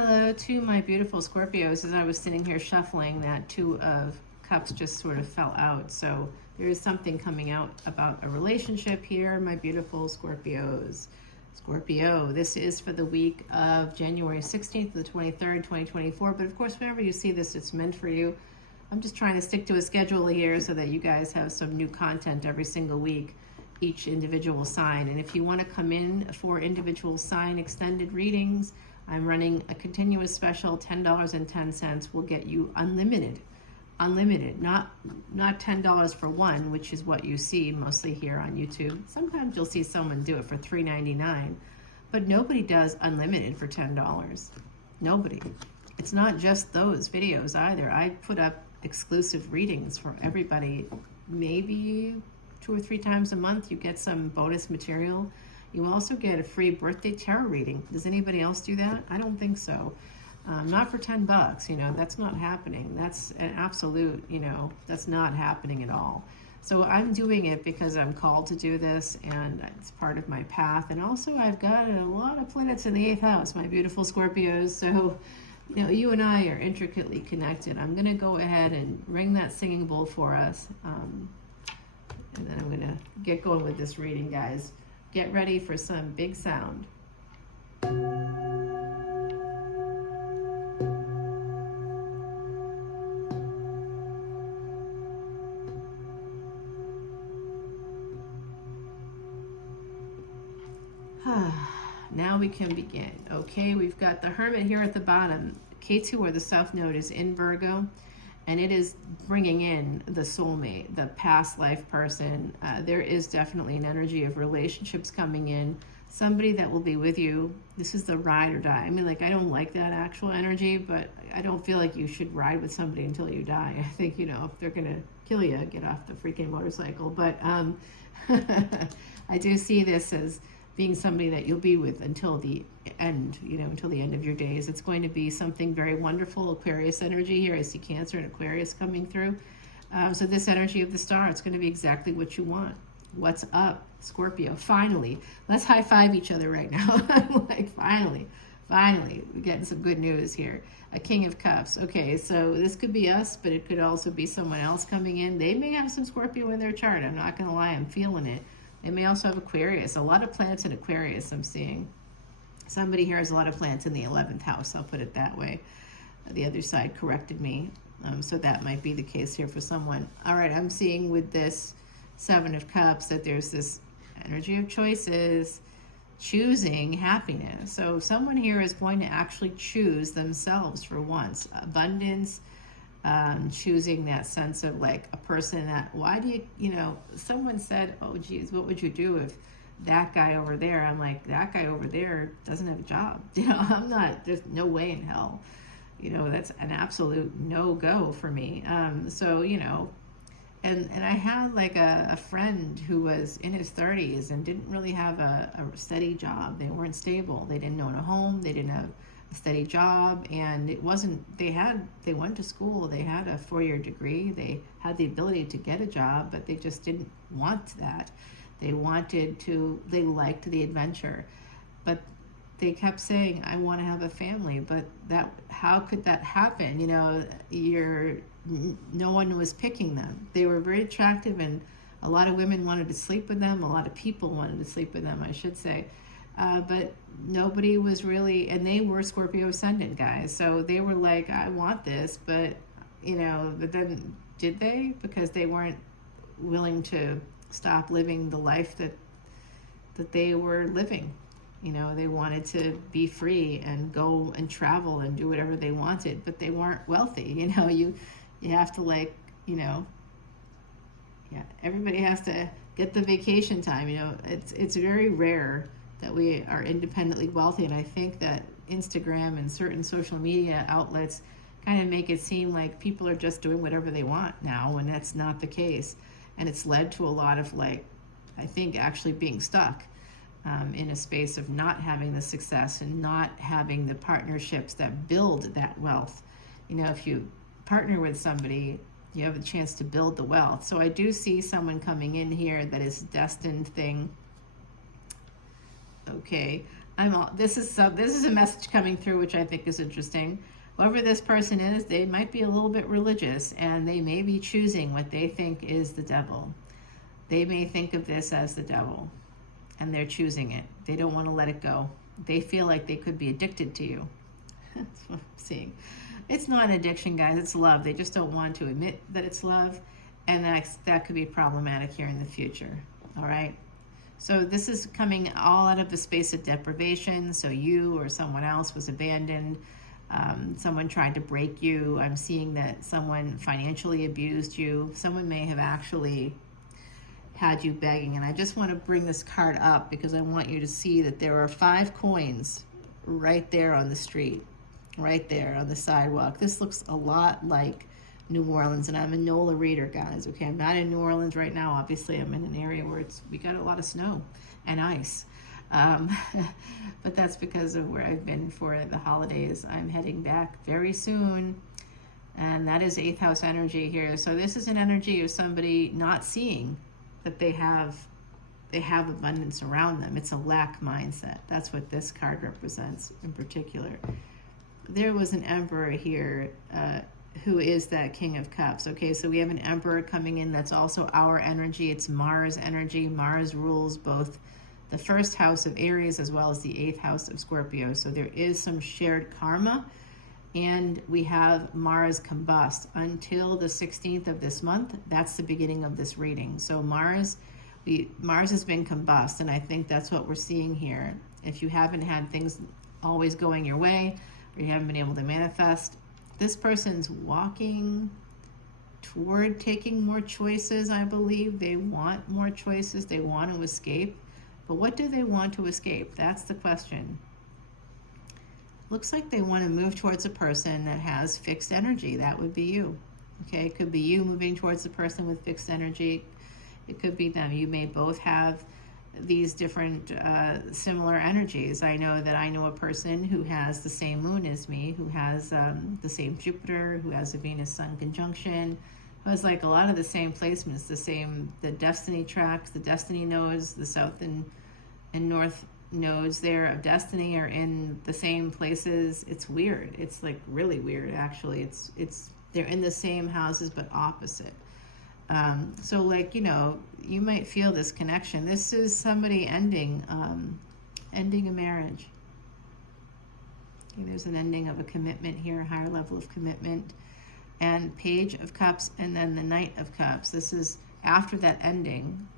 Hello to my beautiful Scorpios. As I was sitting here shuffling, that Two of Cups just sort of fell out. So there is something coming out about a relationship here, my beautiful Scorpios. Scorpio, this is for the week of January 16th to the 23rd, 2024. But of course, whenever you see this, it's meant for you. I'm just trying to stick to a schedule here so that you guys have some new content every single week, each individual sign. And if you want to come in for individual sign extended readings, I'm running a continuous special, $10.10 will get you unlimited, not $10 for one, which is what you see mostly here on YouTube. Sometimes you'll see someone do it for $3.99, but nobody does unlimited for $10. Nobody. It's not just those videos either. I put up exclusive readings for everybody. Maybe 2 or 3 times a month you get some bonus material. You also get a free birthday tarot reading. Does anybody else do that? I don't think so. Not for $10, you know, that's not happening. That's an absolute, you know, that's not happening at all. So I'm doing it because I'm called to do this and it's part of my path. And also I've got a lot of planets in the 8th house, my beautiful Scorpios. So, you know, you and I are intricately connected. I'm going to go ahead and ring that singing bowl for us. And then I'm going to get going with this reading, guys. Get ready for some big sound. Now we can begin. Okay, we've got the Hermit here at the bottom. K2 or the South Node is in Virgo, and it is bringing in the soulmate, the past life person. There is definitely an energy of relationships coming in, somebody that will be with you. This is the ride or die. I mean, like, I don't like that actual energy, but I don't feel like you should ride with somebody until you die. I think, you know, if they're gonna kill you, get off the freaking motorcycle. But I do see this as being somebody that you'll be with until the end, you know, until the end of your days. It's going to be something very wonderful. Aquarius energy here. I see Cancer and Aquarius coming through. So this energy of the star, it's going to be exactly what you want. What's up, Scorpio? Finally, let's high five each other right now. I'm like, finally, we're getting some good news here. A King of Cups. Okay, so this could be us, but it could also be someone else coming in. They may have some Scorpio in their chart. I'm not going to lie, I'm feeling it. They may also have Aquarius. A lot of planets in Aquarius I'm seeing. Somebody here has a lot of planets in the 11th house. I'll put it that way. The other side corrected me. So that might be the case here for someone. All right, I'm seeing with this 7 of Cups that there's this energy of choices, choosing happiness. So someone here is going to actually choose themselves for once. Abundance, choosing that sense of like a person that, why do you, you know, someone said, oh geez, what would you do if that guy over there? I'm like, that guy over there doesn't have a job. You know, I'm not, there's no way in hell, you know, that's an absolute no-go for me. So, you know, and I had like a friend who was in his 30s and didn't really have a steady job. They weren't stable. They didn't own a home. They didn't have a steady job, and it wasn't, they went to school, they had a 4-year degree, they had the ability to get a job, but they just didn't want that. They liked the adventure, but they kept saying, I want to have a family. But that, how could that happen? You know, no one was picking them. They were very attractive, and a lot of women wanted to sleep with them, a lot of people wanted to sleep with them, I should say. But nobody was really, and they were Scorpio Ascendant guys, so they were like, I want this, but, you know, but then did they? Because they weren't willing to stop living the life that they were living. You know, they wanted to be free and go and travel and do whatever they wanted, but they weren't wealthy. You know, you have to, like, you know, yeah, everybody has to get the vacation time. You know, it's very rare that we are independently wealthy, and I think that Instagram and certain social media outlets kind of make it seem like people are just doing whatever they want now, when that's not the case. And it's led to a lot of, like, I think actually being stuck in a space of not having the success and not having the partnerships that build that wealth. You know, if you partner with somebody, you have a chance to build the wealth. So I do see someone coming in here that is destined thing. Okay, This is a message coming through, which I think is interesting. Whoever this person is, they might be a little bit religious, and they may be choosing what they think is the devil. They may think of this as the devil, and they're choosing it. They don't want to let it go. They feel like they could be addicted to you. That's what I'm seeing. It's not an addiction, guys. It's love. They just don't want to admit that it's love, and that could be problematic here in the future. All right? So this is coming all out of the space of deprivation. So you or someone else was abandoned. Someone tried to break you. I'm seeing that someone financially abused you. Someone may have actually had you begging. And I just want to bring this card up because I want you to see that there are 5 coins right there on the street, right there on the sidewalk. This looks a lot like New Orleans, and I'm a NOLA reader, guys. Okay, I'm not in New Orleans right now. Obviously, I'm in an area where we got a lot of snow and ice. But that's because of where I've been for the holidays. I'm heading back very soon, and that is 8th house energy here. So this is an energy of somebody not seeing that they have abundance around them. It's a lack mindset. That's what this card represents in particular. There was an emperor here who is that King of Cups. Okay, so we have an emperor coming in that's also our energy. It's Mars energy. Mars rules both the 1st house of Aries as well as the 8th house of Scorpio. So there is some shared karma, and we have Mars combust until the 16th of this month. That's the beginning of this reading. So Mars has been combust, and I think that's what we're seeing here. If you haven't had things always going your way, or you haven't been able to manifest, this person's walking toward taking more choices, I believe. They want more choices. They want to escape. But what do they want to escape? That's the question. Looks like they want to move towards a person that has fixed energy. That would be you. Okay, it could be you moving towards the person with fixed energy. It could be them. You may both have these different similar energies. I know a person who has the same moon as me, who has the same Jupiter, who has a Venus-Sun conjunction, who has like a lot of the same placements, the destiny tracks, the destiny nodes, the south and north nodes there of destiny are in the same places. It's weird. It's like really weird, actually. It's they're in the same houses but opposite. So like, you might feel this connection. This is somebody ending a marriage. Okay, there's an ending of a commitment here, a higher level of commitment. And Page of Cups, and then the Knight of Cups. This is after that ending.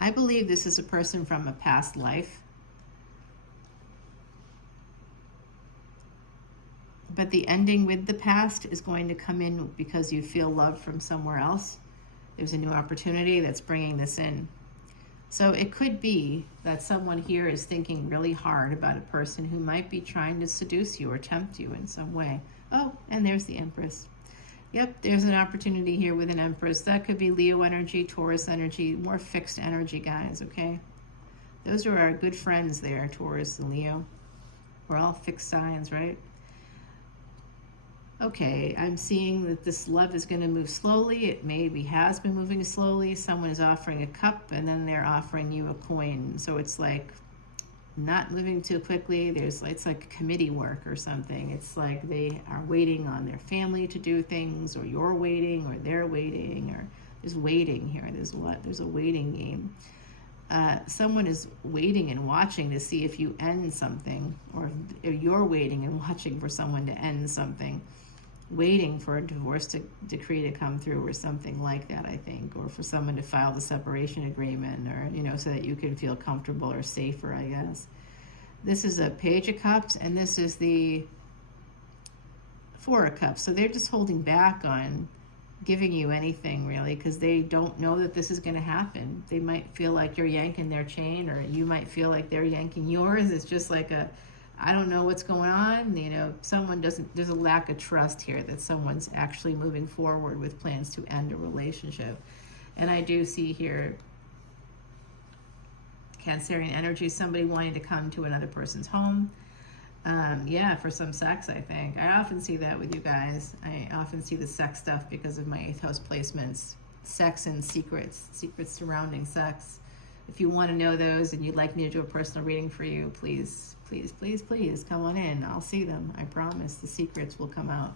I believe this is a person from a past life. But the ending with the past is going to come in because you feel love from somewhere else. There's a new opportunity that's bringing this in. So it could be that someone here is thinking really hard about a person who might be trying to seduce you or tempt you in some way. Oh, and there's the Empress. Yep, there's an opportunity here with an Empress. That could be Leo energy, Taurus energy, more fixed energy, guys, okay? Those are our good friends there, Taurus and Leo. We're all fixed signs, right? Okay, I'm seeing that this love is going to move slowly. It maybe has been moving slowly. Someone is offering a cup, and then they're offering you a coin. So it's like not moving too quickly. It's like committee work or something. It's like they are waiting on their family to do things, or you're waiting, or they're waiting, or there's waiting here. There's a waiting game. Someone is waiting and watching to see if you end something, or if you're waiting and watching for someone to end something. Waiting for a divorce decree to come through or something like that, I think, or for someone to file the separation agreement, or so that you can feel comfortable or safer, I guess. This is a Page of Cups, and this is the Four of Cups. So they're just holding back on giving you anything, really, because they don't know that this is going to happen. They might feel like you're yanking their chain, or you might feel like they're yanking yours. It's just like I don't know what's going on. There's a lack of trust here that someone's actually moving forward with plans to end a relationship. And I do see here Cancerian energy, somebody wanting to come to another person's home. For some sex, I think. I often see that with you guys. I often see the sex stuff because of my 8th house placements. Sex and secrets surrounding sex. If you want to know those and you'd like me to do a personal reading for you, please, please, please, please come on in. I'll see them. I promise. The secrets will come out.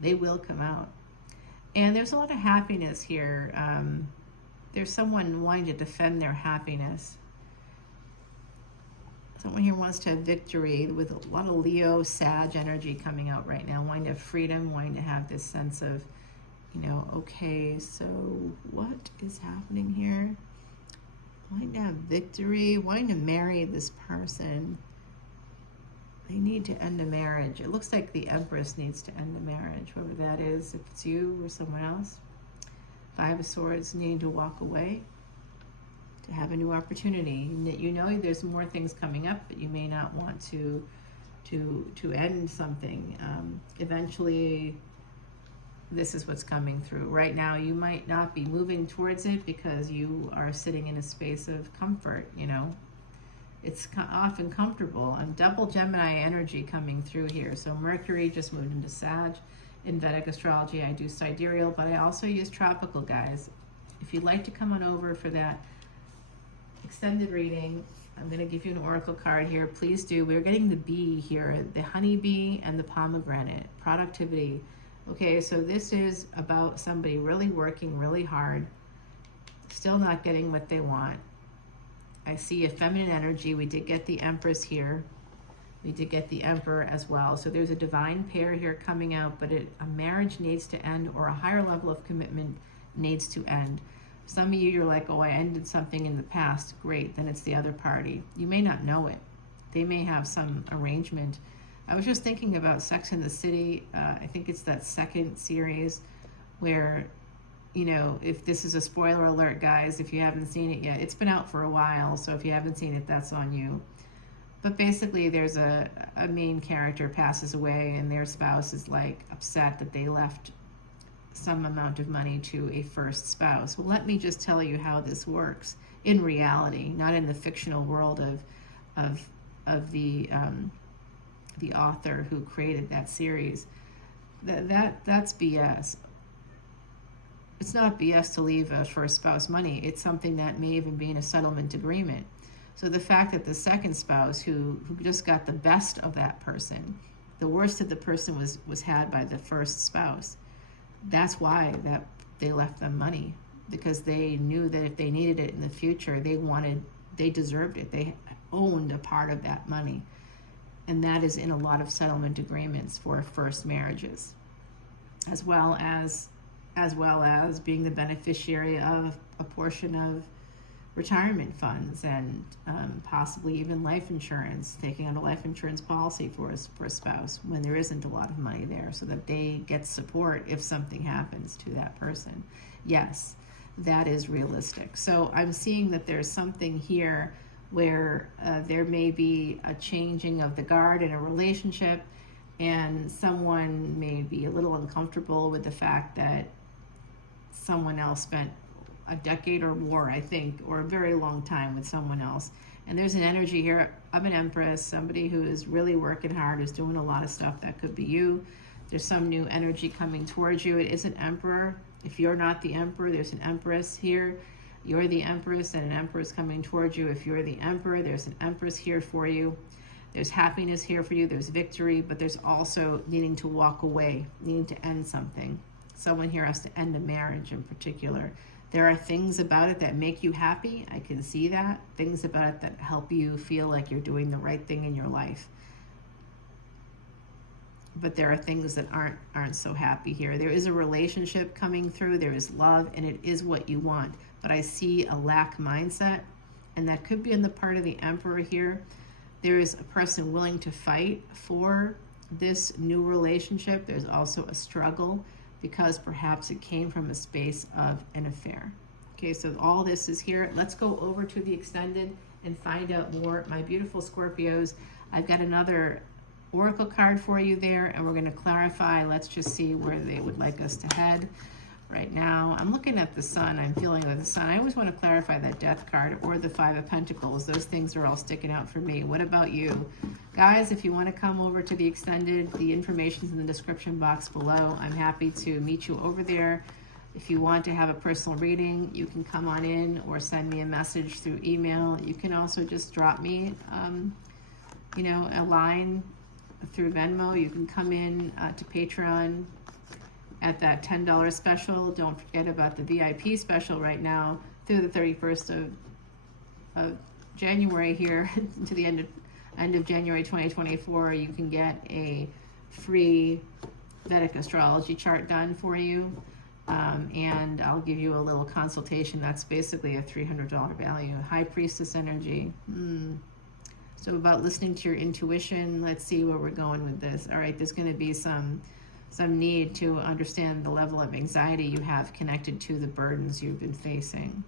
They will come out. And there's a lot of happiness here. There's someone wanting to defend their happiness. Someone here wants to have victory, with a lot of Leo, Sag energy coming out right now, wanting to have freedom, wanting to have this sense of, you know, okay, so what is happening here? Wanting to have victory, wanting to marry this person. They need to end a marriage. It looks like the Empress needs to end a marriage, whoever that is, if it's you or someone else. Five of Swords, needing to walk away, to have a new opportunity. You know there's more things coming up, but you may not want to end something. Eventually, this is what's coming through. Right now, you might not be moving towards it because you are sitting in a space of comfort, you know. It's often comfortable. Double Gemini energy coming through here. So Mercury just moved into Sag. In Vedic Astrology, I do sidereal, but I also use tropical, guys. If you'd like to come on over for that extended reading, I'm going to give you an oracle card here. Please do. We're getting the bee here, the honeybee and the pomegranate, productivity. Okay, so this is about somebody really working really hard, still not getting what they want. I see a feminine energy. We did get the Empress here. We did get the Emperor as well. So there's a divine pair here coming out, but a marriage needs to end, or a higher level of commitment needs to end. Some of you, you're like, oh, I ended something in the past. Great, then it's the other party. You may not know it. They may have some arrangement. I was just thinking about Sex and the City. I think it's that second series where, you know, if this is a spoiler alert, guys, if you haven't seen it yet, it's been out for a while, so if you haven't seen it, that's on you. But basically, there's a main character passes away, and their spouse is like upset that they left some amount of money to a first spouse. Well, let me just tell you how this works in reality, not in the fictional world of the author who created that series. That's BS. It's not BS to leave a first spouse money. It's something that may even be in a settlement agreement. So the fact that the second spouse who just got the best of that person, the worst of the person was had by the first spouse. That's why that they left them money, because they knew that if they needed it in the future, they deserved it. They owned a part of that money. And that is in a lot of settlement agreements for first marriages, as well as being the beneficiary of a portion of retirement funds and possibly even life insurance, taking out a life insurance policy for a spouse when there isn't a lot of money there, so that they get support if something happens to that person. Yes, that is realistic. So I'm seeing that there's something here where there may be a changing of the guard in a relationship, and someone may be a little uncomfortable with the fact that someone else spent a decade or more, I think, or a very long time with someone else. And there's an energy here of an Empress, somebody who is really working hard, is doing a lot of stuff. That could be you. There's some new energy coming towards you. It is an Emperor. If you're not the Emperor, there's an Empress here. You're the Empress, and an Emperor is coming towards you. If you're the Emperor, there's an Empress here for you. There's happiness here for you. There's victory, but there's also needing to walk away, needing to end something. Someone here has to end a marriage in particular. There are things about it that make you happy. I can see that. Things about it that help you feel like you're doing the right thing in your life. But there are things that aren't so happy here. There is a relationship coming through. There is love, and it is what you want. But I see a lack mindset, and that could be in the part of the Emperor here. There is a person willing to fight for this new relationship. There's also a struggle, because perhaps it came from a space of an affair. Okay, so all this is here. Let's go over to the extended and find out more. My beautiful Scorpios, I've got another oracle card for you there, and we're going to clarify. Let's just see where they would like us to head right now. I'm looking at the Sun. I'm feeling with the Sun. I always want to clarify that Death card or the Five of Pentacles. Those things are all sticking out for me. What about you? Guys, if you want to come over to the extended, the information is in the description box below. I'm happy to meet you over there. If you want to have a personal reading, you can come on in or send me a message through email. You can also just drop me, you know, a line through Venmo. You can come in to Patreon at that $10 special. Don't forget about the VIP special right now through the 31st of January here to the end of January 2024. You can get a free Vedic astrology chart done for you, and I'll give you a little consultation. That's basically a $300 value. High Priestess energy. So about listening to your intuition, let's see where we're going with this. All right, there's going to be some need to understand the level of anxiety you have connected to the burdens you've been facing.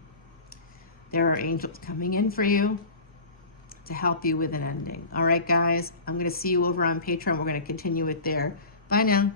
There are angels coming in for you to help you with an ending. All right, guys, I'm going to see you over on Patreon. We're going to continue it there. Bye now.